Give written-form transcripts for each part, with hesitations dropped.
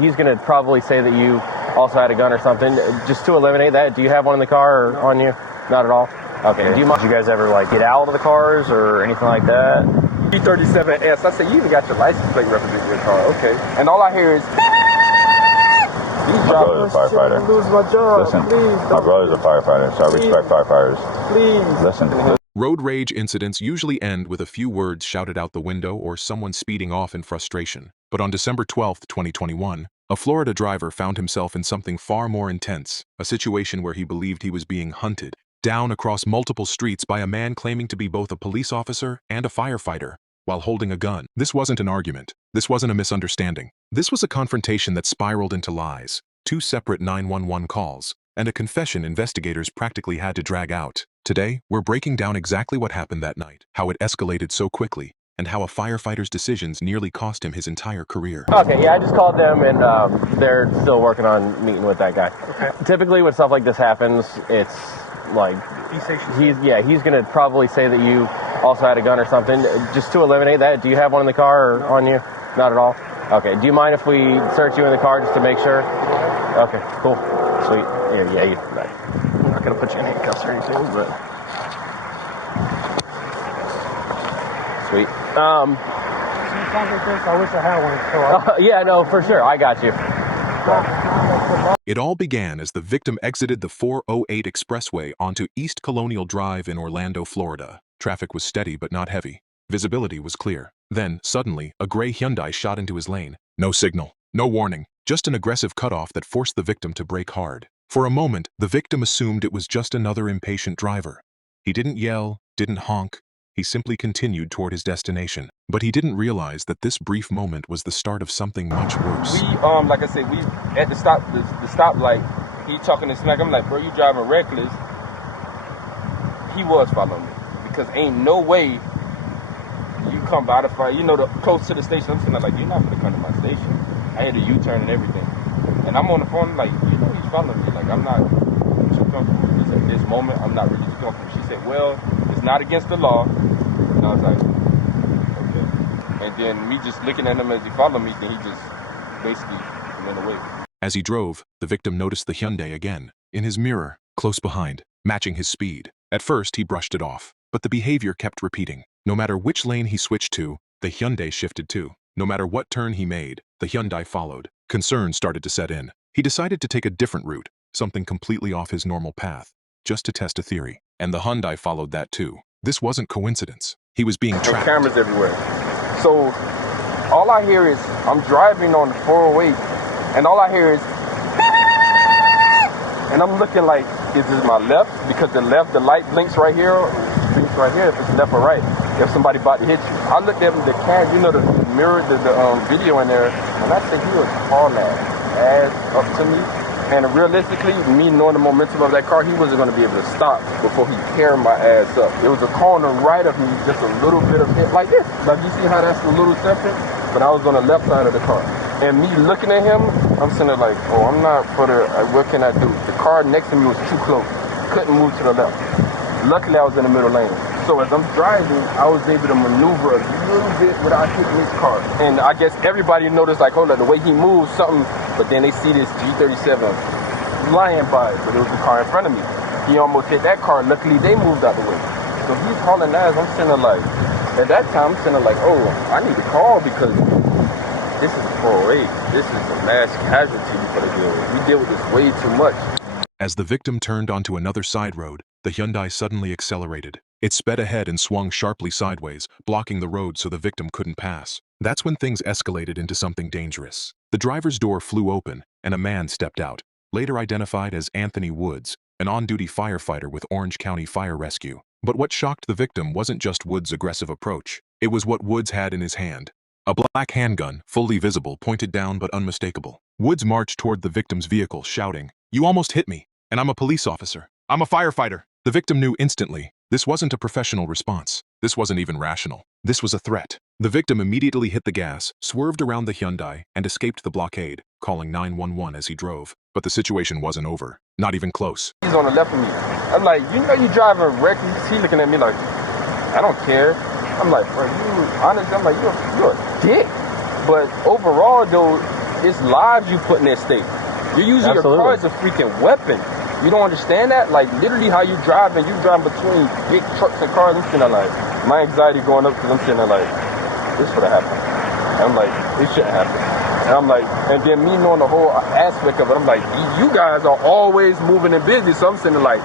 he's gonna probably say that you also had a gun or something. Just to eliminate that, do you have one in the car or on you? Not at all? Okay. Do you mind? Did you guys ever like get out of the cars or anything like that? B37S. I said, you even got your license plate representing your car. Okay. And all I hear is... My brother's a firefighter. Lose my job. Listen, Please, my brother's a firefighter, so I respect firefighters. Please. Listen. Road rage incidents usually end with a few words shouted out the window or someone speeding off in frustration. But on December 12, 2021, a Florida driver found himself in something far more intense, a situation where he believed he was being hunted down across multiple streets by a man claiming to be both a police officer and a firefighter while holding a gun. This wasn't an argument. This wasn't a misunderstanding. This was a confrontation that spiraled into lies, 2 separate 911 calls, and a confession investigators practically had to drag out. Today, we're breaking down exactly what happened that night, how it escalated so quickly, and how a firefighter's decisions nearly cost him his entire career. Okay, yeah, I just called them, and they're still working on meeting with that guy. Okay. Typically, when stuff like this happens, it's like he's gonna probably say that you also had a gun or something. Just to eliminate that, do you have one in the car or on you? Not at all? Okay. Do you mind if we search you in the car just to make sure? Okay, cool. Sweet. I'm not gonna put you in handcuffs or anything, but sweet. Sometimes I think I wish I had one. Yeah, no, for sure. I got you. It all began as the victim exited the 408 expressway onto East Colonial Drive in Orlando, Florida. Traffic was steady but not heavy. Visibility was clear. Then, suddenly, a Grey Hyundai shot into his lane. No signal, no warning, just an aggressive cutoff that forced the victim to brake hard. For a moment, the victim assumed it was just another impatient driver. He didn't yell, didn't honk. He simply continued toward his destination. But he didn't realize that this brief moment was the start of something much worse. Like I said, we at the stoplight, he talking to smack. I'm like, bro, you driving reckless. He was following me because ain't no way you come by the fire. You know, close to the station. I'm saying like, you're not gonna come to my station. I had a U-turn and everything, and I'm on the phone like, you know, he's following me. Like, I'm not too comfortable with this at this moment. I'm not really too comfortable. She said, well, it's not against the law. And I was like, okay. And then me just looking at him as he followed me, then he just basically went away. As he drove, the victim noticed the Hyundai again, in his mirror, close behind, matching his speed. At first, he brushed it off, but the behavior kept repeating. No matter which lane he switched to, the Hyundai shifted too. No matter what turn he made, the Hyundai followed. Concern started to set in. He decided to take a different route, something completely off his normal path, just to test a theory. And the Hyundai followed that too. This wasn't coincidence. He was being tracked. Cameras everywhere. So all I hear is, I'm driving on the 408, and all I hear is, and I'm looking like, is this my left? Because the light blinks right here, if it's left or right, if somebody about to hit you. I looked at the cam, you know, the mirror, the video in there, and I said he was hauling that ass up to me. And realistically, me knowing the momentum of that car, he wasn't going to be able to stop before he tear my ass up. There was a car on the right of me, just a little bit of hit, like this. Like, you see how that's a little separate? But I was on the left side of the car. And me looking at him, I'm sitting there like, oh, I'm not for the, what can I do? The car next to me was too close. Couldn't move to the left. Luckily, I was in the middle lane. So as I'm driving, I was able to maneuver a little bit without hitting his car. And I guess everybody noticed, like, hold on, the way he moves, something, but then they see this G37 flying by, but it was the car in front of me. He almost hit that car. Luckily, they moved out the way. So he's hauling ass. I'm sitting there like, at that time, I'm sitting there like, oh, I need to call because this is a 408. This is a mass casualty for the deal. We deal with this way too much. As the victim turned onto another side road, the Hyundai suddenly accelerated. It sped ahead and swung sharply sideways, blocking the road so the victim couldn't pass. That's when things escalated into something dangerous. The driver's door flew open, and a man stepped out, later identified as hand.Woods, an on-duty firefighter with Orange County Fire Rescue. But what shocked the victim wasn't just Woods' aggressive approach. It was what Woods had in his hand. A black handgun, fully visible, pointed down but unmistakable. Woods marched toward the victim's vehicle, shouting, "You almost hit me, and I'm a police officer. I'm a firefighter." The victim knew instantly. This wasn't a professional response. This wasn't even rational. This was a threat. The victim immediately hit the gas, swerved around the Hyundai, and escaped the blockade, calling 911 as he drove. But the situation wasn't over. Not even close. He's on the left of me. I'm like, you know you driving reckless. He looking at me like, I don't care. I'm like, bro, you honestly, I'm like, you're a dick. But overall, though, it's lives you put in that state. You're using your car as a freaking weapon. You don't understand that? Like, literally how you drive, and you drive between big trucks and cars. I'm sitting there like, my anxiety going up because I'm sitting there like, this would have happened. And I'm like, it shouldn't happen. And I'm like, and then me knowing the whole aspect of it, I'm like, you guys are always moving and busy. So I'm sitting there like,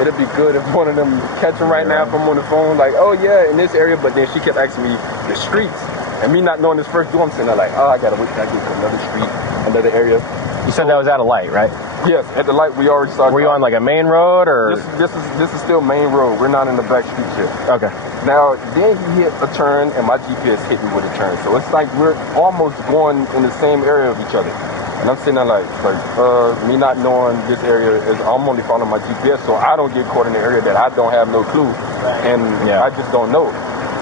it'd be good if one of them catch them right now if I'm on the phone, like, oh yeah, in this area. But then she kept asking me the streets. And me not knowing this first door, I'm sitting there like, oh, I gotta wait till I get to another street, another area. You said that was at a light, right? Yes, at the light we already started. Were you on like a main road or? This is still main road. We're not in the back streets yet. Okay. Now, then he hit a turn and my GPS hit me with a turn. So it's like we're almost going in the same area of each other. And I'm sitting there like me not knowing this area is, I'm only following my GPS, so I don't get caught in the area that I don't have no clue. And I just don't know.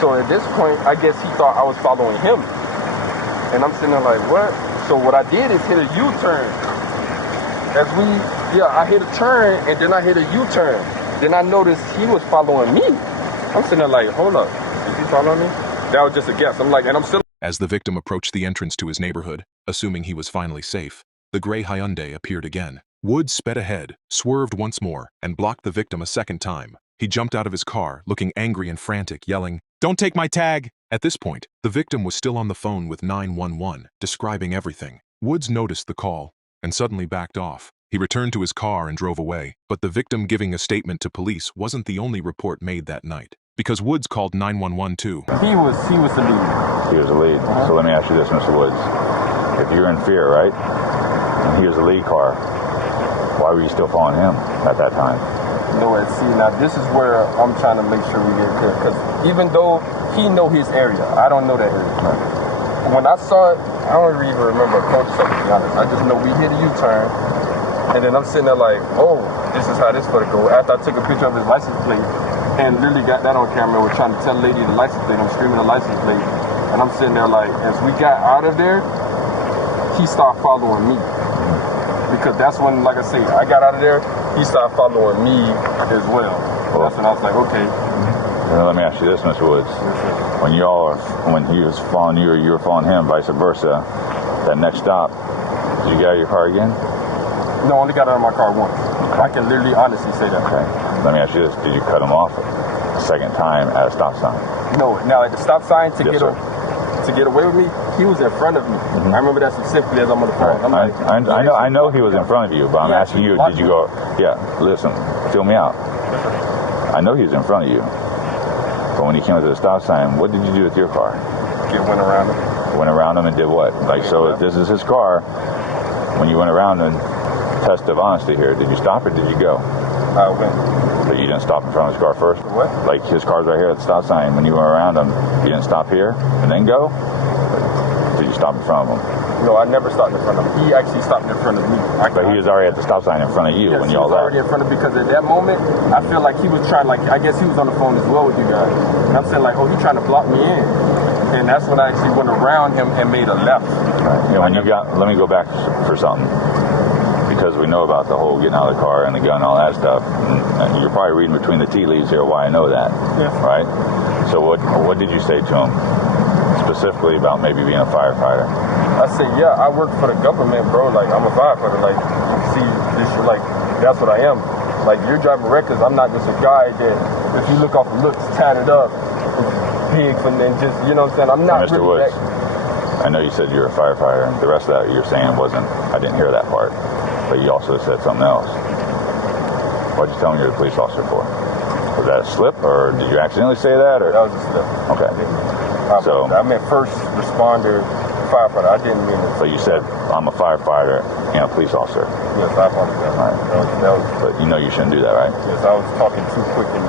So at this point, I guess he thought I was following him. And I'm sitting there like, what? So what I did is hit a U-turn. I hit a turn and then I hit a U-turn. Then I noticed he was following me. I'm sitting there like, hold up, is he following me? That was just a guess. I'm like, and I'm still. As the victim approached the entrance to his neighborhood, assuming he was finally safe, the Grey Hyundai appeared again. Woods sped ahead, swerved once more, and blocked the victim a second time. He jumped out of his car, looking angry and frantic, yelling, "Don't take my tag!" At this point, the victim was still on the phone with 911, describing everything. Woods noticed the call and suddenly backed off. He returned to his car and drove away, but the victim giving a statement to police wasn't the only report made that night, because Woods called 911 too. He was the lead. He was the lead. So let me ask you this, Mr. Woods. If you're in fear, right, and he was the lead car, why were you still following him at that time? No, see, now this is where I'm trying to make sure we get clear, because even though he know his area, I don't know that area. Right. When I saw it, I don't even remember approaching something, to be honest. I just know we hit a U-turn, and then I'm sitting there like, oh, this is how this going to go. After I took a picture of his license plate, and literally got that on camera, we're trying to tell the lady the license plate, I'm screaming the license plate, and I'm sitting there like, as we got out of there, he started following me. Because that's when, like I say, I got out of there, he started following me as well. That's when I was like, okay. Let me ask you this, Mr. Woods. When he was following you or you were following him, vice versa, that next stop, did you get out of your car again? No, I only got out of my car once. I can literally honestly say that. Okay. Let me ask you this. Did you cut him off a second time at a stop sign? No. Now, at the stop sign, to get away with me, he was in front of me. Mm-hmm. I remember that specifically as I'm on the phone. Right. I know he was in front of you, but I'm asking you, did you go, listen, fill me out. I know he was in front of you. But when he came to the stop sign, what did you do with your car? Went around him. Went around him and did what? Like, so if this is his car, when you went around and test of honesty here, did you stop or did you go? I went. So you didn't stop in front of his car first? What? Like his car's right here at the stop sign. When you went around him, you didn't stop here and then go? Did you stop in front of him? No, I never stopped in front of him. He actually stopped in front of me. But he was already at the stop sign in front of you when y'all left. He was already in front of me because at that moment, I feel like he was trying, like, I guess he was on the phone as well with you guys. And I'm saying like, oh, he's trying to block me in. And that's when I actually went around him and made a left. Right. You know, let me go back for something. Because we know about the whole getting out of the car and the gun and all that stuff. And you're probably reading between the tea leaves here why I know that. Yeah. Right? So what did you say to him specifically about maybe being a firefighter? I said, yeah, I work for the government, bro. Like, I'm a firefighter. Like, see, this, like, that's what I am. Like, you're driving reckless. I'm not just a guy that, if you look off the looks, tatted up, big, and then just, you know what I'm saying? I'm not Mr. really Woods, I know you said you're a firefighter. The rest of that you're saying I didn't hear that part. But you also said something else. What'd you tell me you're a police officer for? Was that a slip, or did you accidentally say that? Or? That was a slip. Okay. I meant first responder, firefighter. I didn't mean it. So you said, I'm a firefighter and a police officer. Yes, I apologize. All right. But you know you shouldn't do that, right? Yes, I was talking too quick. And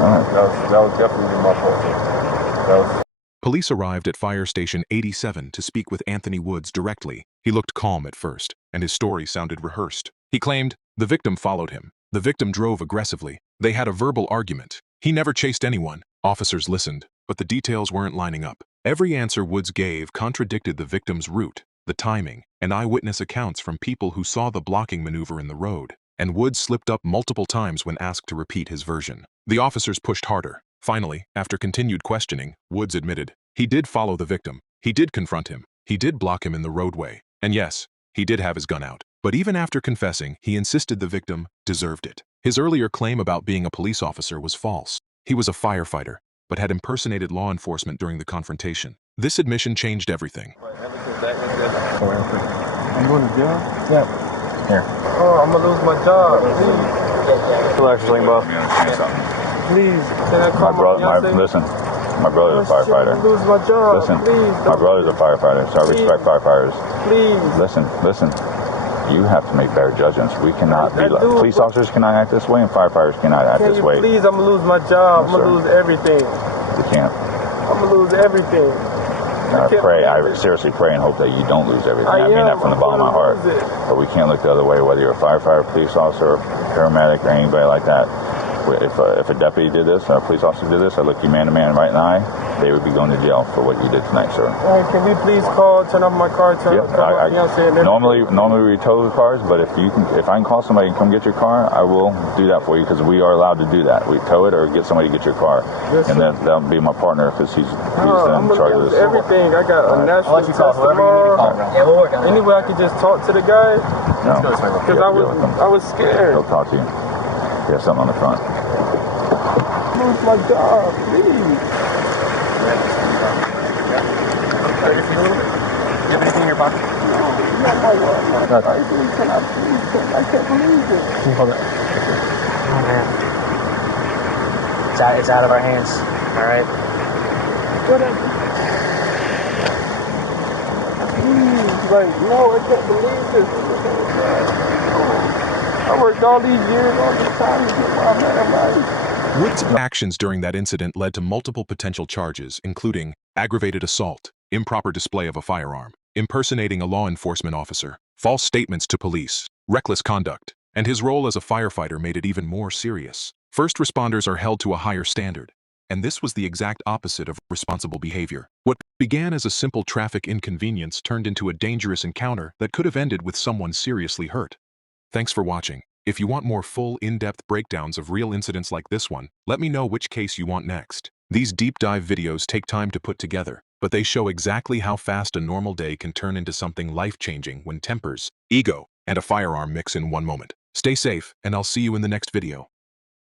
all right. That was definitely my fault. Police arrived at Fire Station 87 to speak with Anthony Woods directly. He looked calm at first, and his story sounded rehearsed. He claimed the victim followed him. The victim drove aggressively. They had a verbal argument. He never chased anyone. Officers listened, but the details weren't lining up. Every answer Woods gave contradicted the victim's route, the timing, and eyewitness accounts from people who saw the blocking maneuver in the road. And Woods slipped up multiple times when asked to repeat his version. The officers pushed harder. Finally, after continued questioning, Woods admitted he did follow the victim. He did confront him. He did block him in the roadway. And yes, he did have his gun out. But even after confessing, he insisted the victim deserved it. His earlier claim about being a police officer was false. He was a firefighter, but had impersonated law enforcement during the confrontation. This admission changed everything. I'm going to jail? Yeah. Here. Oh, I'm going to lose my job. Please. Relax, Limbo. Please. Can I call my fiance? Listen, my brother's a firefighter. I'm going to lose my job. Listen, please. my brother's a firefighter, so I respect firefighters. Please. Listen. You have to make better judgments. We cannot be like police officers cannot act this way, and firefighters cannot act this way. Please, I'm gonna lose my job. No, I'm gonna lose everything. You can't. I'm gonna lose everything. I seriously pray and hope that you don't lose everything. I mean that from the bottom of my heart. But we can't look the other way, whether you're a firefighter, police officer, paramedic, or anybody like that. If a deputy did this, or a police officer did this, I look you man to man right in the eye, they would be going to jail for what you did tonight, sir. Can we please turn off my car, call my fiance and everything? Normally we tow the cars, but if I can call somebody and come get your car, I will do that for you because we are allowed to do that. We tow it or get somebody to get your car, and that'll be my partner because he's in charge of this. Everything. I got a national test tomorrow. Yeah, we'll work on it. Anyway, I could just talk to the guy. No, because I was scared. He'll talk to you. You have something on the front. Lose my job, please. You have anything in your pocket? No, not my wallet. I can't believe it. Can you hold it? Oh, man. It's out of our hands. All right. Whatever. Please, no, I can't believe this. I worked all these years, all this time to get where I'm at in life. Woods' actions during that incident led to multiple potential charges, including aggravated assault, improper display of a firearm, impersonating a law enforcement officer, false statements to police, reckless conduct, and his role as a firefighter made it even more serious. First responders are held to a higher standard, and this was the exact opposite of responsible behavior. What began as a simple traffic inconvenience turned into a dangerous encounter that could have ended with someone seriously hurt. Thanks for watching. If you want more full, in-depth breakdowns of real incidents like this one, let me know which case you want next. These deep dive videos take time to put together, but they show exactly how fast a normal day can turn into something life-changing when tempers, ego, and a firearm mix in one moment. Stay safe, and I'll see you in the next video.